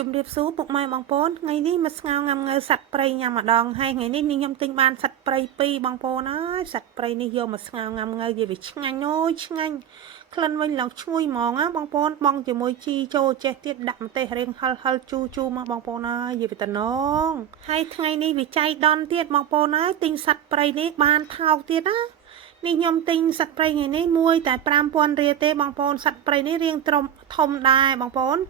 ជំរាបសួរពុកម៉ែបងប្អូនថ្ងៃនេះមកស្ងោងំងើសัตว์ព្រៃញ៉ាំម្ដងហើយថ្ងៃនេះខ្ញុំទិញបានសัตว์ព្រៃ2បងប្អូនអើយសัตว์ព្រៃនេះយកមកស្ងោងំងើនិយាយវាឆ្ងាញ់អូយឆ្ងាញ់ក្លិនវិញឡើងឈ្ងុយហ្មងណាបងប្អូនបងជាមួយជីចូលចេះទៀតដាក់ម្ទេសរៀងហិលហិលជូជូមកបងប្អូនអើយនិយាយវាតំណងហើយថ្ងៃនេះវាចៃដន្យទៀតបងប្អូនអើយទិញសัตว์ព្រៃនេះបានថោកទៀតណានេះខ្ញុំទិញសัตว์ព្រៃថ្ងៃនេះមួយតែ5000រៀលទេបងប្អូនសัตว์ព្រៃនេះរៀងធំដែរបងប្អូន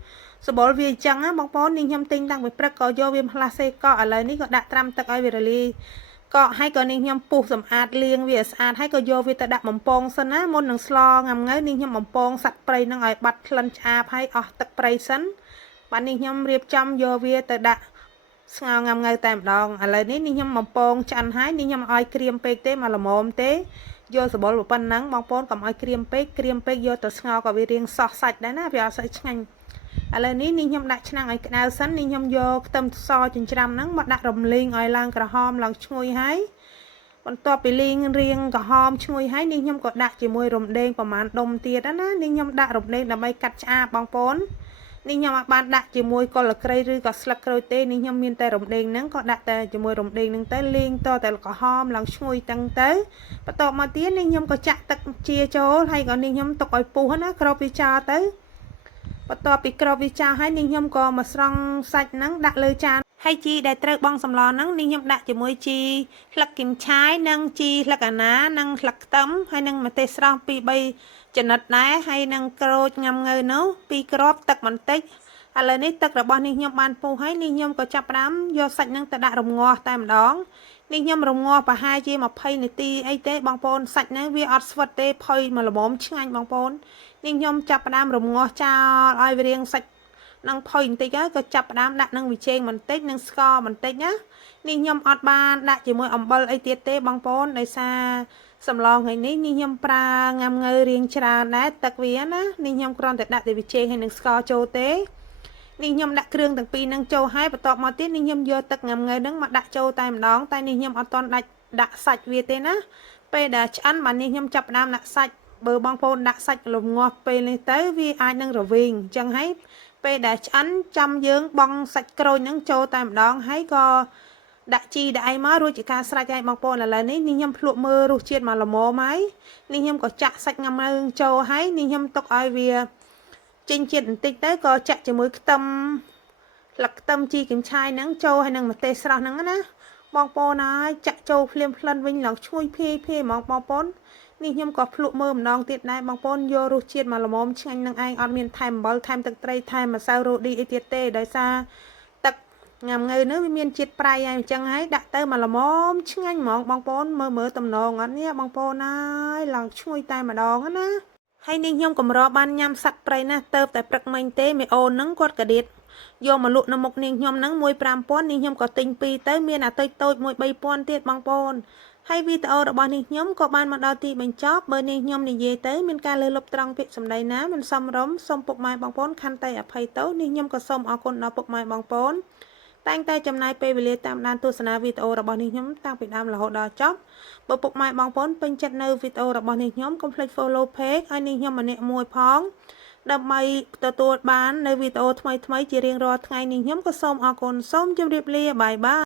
សបល់វាអញ្ចឹងណាបងប្អូននេះខ្ញុំទិញតាំងពីព្រឹកក៏យកវាផ្លាសេកក់ឥឡូវនេះក៏ដាក់ត្រាំទឹកឲ្យវារលាយកក់ហើយក៏នេះខ្ញុំពុះសម្អាតលាងវាស្អាតហើយក៏យកវាទៅដាក់បំពងសិនណាមុននឹងស្លងំងើនេះខ្ញុំបំពងសัตว์ព្រៃនឹងឲ្យបាត់ក្លិនឆ្អាបហើយអស់ទឹកព្រៃសិនបាទនេះខ្ញុំរៀបចំយកវាទៅដាក់ស្ងោងំងើតែម្ដងឥឡូវនេះខ្ញុំបំពងឆ្អិនហើយនេះខ្ញុំឲ្យក្រៀមពេកទេមកល្មមទេយកសបល់ប៉ុណ្ណឹងបងប្អូនកុំឲ្យក្រៀមពេកយកទៅស្ងោក៏វារៀងសោះសាច់ដែរណាវាអត់សូវឆ្ងាញ់ឥឡូវនេះខ្ញុំដាក់ឆ្នាំងឲ្យក្តៅសិននេះខ្ញុំយកខ្ទឹមសចិញ្ច្រាំហ្នឹងមកដាក់រំលីងឲ្យឡើងក្រហមឡើងឈ្ងុយហើយបន្ទាប់ពីលីងរៀងក្រហមឈ្ងុយហើយនេះខ្ញុំក៏ដាក់ជាមួយរំដេងប្រហែលដុំទៀតណានេះខ្ញុំដាក់រំដេងដើម្បីកាត់ឆ្អាបបងប្អូននេះខ្ញុំអាចបានដាក់ជាមួយកលក្រីឬក៏ស្លឹកក្រូចទេនេះខ្ញុំមានតែរំដេងហ្នឹងក៏ដាក់តែជាមួយរំដេងហ្នឹងទៅលីងតតែក្រហមឡើងឈ្ងុយទាំងទៅបន្ទាប់មកទៀតនេះខ្ញុំក៏ចាក់ទឹកជាចូលហើយក៏នេះខ្ញុំទុកឲ្យពុះណាគ្របវាចោលទៅបន្ទាប់ពីក្របវាចាស់ហើយនេះខ្ញុំក៏មកស្រង់សាច់ហ្នឹងដាក់លើចានហើយជីដែលត្រូវបងសម្លហ្នឹងនេះខ្ញុំដាក់ជាមួយជីស្លឹកគីមឆាយនិងជីស្លឹកអាណានិងស្លឹកខ្ទឹមហើយនិងម្ទេសស្រស់2 3ចំណិតដែរហើយនិងក្រូចងំងើនោះ2គ្រាប់ទឹកបន្តិចឥឡូវនេះទឹករបស់នេះខ្ញុំបានពុះហើយនេះខ្ញុំក៏ចាប់ផ្ដើមយកសាច់ហ្នឹងទៅដាក់រំងាស់តែម្ដងនេះខ្ញុំរំងាស់ប្រហែលជា20នាទីអីទេបងប្អូនសាច់ហ្នឹងវាអត់ស្វិតទេផុយមកល្មមឆ្ងាញ់បងប្អូននេះខ្ញុំចាប់ផ្ដើមរំងាស់ចោលឲ្យវារៀងសាច់នឹងផុយបន្តិចហើយក៏ចាប់ផ្ដើមដាក់នឹងវីចេងបន្តិចនិងស្ករបន្តិចណានេះខ្ញុំអត់បានដាក់ជាមួយអំបិលអីទៀតទេបងប្អូនដោយសារសម្លថ្ងៃនេះខ្ញុំប្រើងំងើរៀងច្រើនដែរទឹកវាណានេះខ្ញុំគ្រាន់តែដាក់តែវីចេងហើយនឹងស្ករចូលទេនេះខ្ញុំដាក់គ្រឿងទាំងពីរនឹងចូលហើយបន្ទាប់មកទៀតនេះខ្ញុំយកទឹកងំងើនឹងមកដាក់ចូលតែម្ដងតែនេះខ្ញុំអត់ទាន់ដាក់សាច់វាទេណាពេលដែលឆ្អិនបាទនេះខ្ញុំចាប់ផ្ដើមដាក់សាច់បើបងប្អូនដាក់សាច់លំងាស់ពេលនេះទៅវាអាចនឹងរវិញអញ្ចឹងហើយពេលដែលឆ្អិនចាំយើងបង់សាច់ក្រូចនឹងចូលតែម្ដងហើយក៏ដាក់ជីដាក់អីមករួចជាការស្រេចហើយបងប្អូនឥឡូវនេះខ្ញុំភ្លក់មើលរសជាតិមកល្មមហើយនេះខ្ញុំក៏ចាក់សាច់ងំងើចូលហើយនេះខ្ញុំទុកឲ្យវាចេញជាតិបន្តិចទៅក៏ចាក់ជាមួយខ្ទឹមស្លឹកខ្ទឹមជីគឹមឆាយហ្នឹងចូលហើយនឹងម្ទេសស្រស់ហ្នឹងណាបងប្អូនហើយចាក់ចូលភ្លាមផ្លិនវិញឡើងឈ្ងុយភាយហ្មងបងប្អូននេះខ្ញុំក៏ភ្លក់មើលម្ដងទៀតដែរបងប្អូនយករសជាតិមកល្មមឆ្ងាញ់នឹងឯងអត់មានថែមអំបិលថែមទឹកត្រីថែមម្សៅរ៉ូឌីអីទៀតទេដោយសារទឹកងំងើនេះវាមានជាតិប្រៃហើយអញ្ចឹងហើយដាក់ទៅមកល្មមឆ្ងាញ់ហ្មងបងប្អូនមើលតំណងអត់នេះបងប្អូនហើយឡើងឈ្ងុយតែម្ដងណាហើយនេះខ្ញុំកម្របានញ៉ាំសัตว์ព្រៃណាទៅតែព្រឹកមិញទេមេអូនហ្នឹងគាត់ក៏ដៀតយកមកលក់នៅមុខនាងខ្ញុំហ្នឹងមួយ5000នេះខ្ញុំក៏ទិញ2ទៅមានអាតូចមួយ3000ទៀតបងប្អូនហើយវីដេអូរបស់នេះខ្ញុំក៏បានមកដល់ទីបញ្ចប់បើនេះខ្ញុំនិយាយទៅមានការលើលុបត្រង់ពាក្យសម្ដីណាមិនសមរម្យសូមពុកម៉ែបងប្អូនខន្តីអភ័យទោសនេះខ្ញុំក៏សូមអរគុណដល់ពុកម៉ែបងប្អូនតែងតែចំណាយពេលវេលាតាមដានទស្សនាវីដេអូរបស់នេះខ្ញុំតាំងពីដើមរហូតដល់ចប់បើពុកម៉ែបងប្អូនពេញចិត្តនៅវីដេអូរបស់នេះខ្ញុំកុំភ្លេច follow page ឲ្យនេះខ្ញុំម្នាក់មួយផងដើម្បីទទួលបាននៅវីដេអូថ្មីៗជារៀងរាល់ថ្ងៃនេះខ្ញុំក៏សូមអរគុណសូមជម្រាបលាបាយបាយ